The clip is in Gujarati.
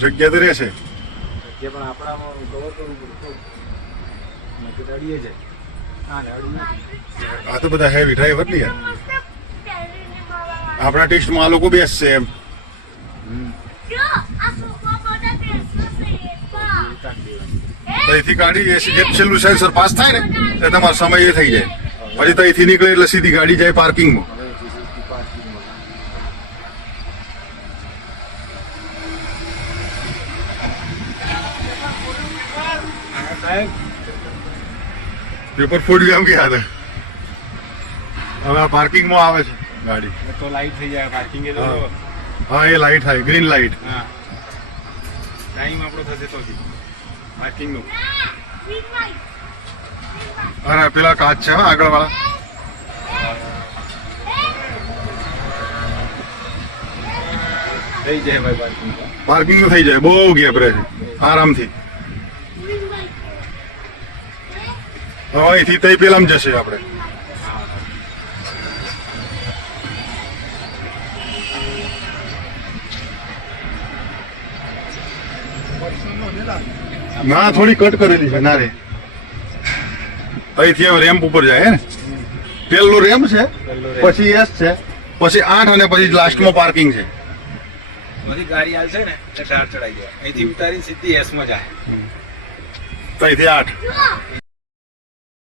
જગ્યા તો રહેશે. જે પણ આપણામાં કવર કરવું પડે અડીએ જાય. હા ને અડીએ. આ તો બધા હેવી ડ્રાઈવર નહીં યાર. આપણા ટેસ્ટમાં આ લોકો બેસશે એમ. અહીંથી ગાડી છેલ્લું સેન્સર પાસ થાય ને એટલે તમારો સમય એ થઈ જાય. પછી તો અહીંથી નીકળે એટલે સીધી ગાડી જાય પાર્કિંગમાં. પેપર ફૂટ ગયા ગયા હતા. હવે પાર્કિંગમાં આવે છે ગાડી. તો લાઈટ થઈ જાય પાર્કિંગ એ તો. હા એ લાઈટ થાય ગ્રીન લાઈટ. હા ટાઈમ આપણો થશે તો પાર્કિંગ નો. અરે પેલા કાચ છે આગળ વાળા. થઈ જાય ભાઈ પાર્કિંગ. પાર્કિંગ નું થઈ જાય. બહુ ગેપ રહે છે આરામથી. હવે અહીંથી તઈ પેલામાં જશે આપણે. ના થોડી કટ કરેલી છે ના રે. અહીંથી હવે રેમ્પ ઉપર જાય હે ને. પેલો રેમ્પ છે, પછી એસ છે, પછી 8 અને પછી લાસ્ટમાં પાર્કિંગ છે. બધી ગાડી આવશે ને એટલે 4 ચડાઈ જાય. અહીંથી ઉતારી સીધી એસ માં જાય. અહીંથી 8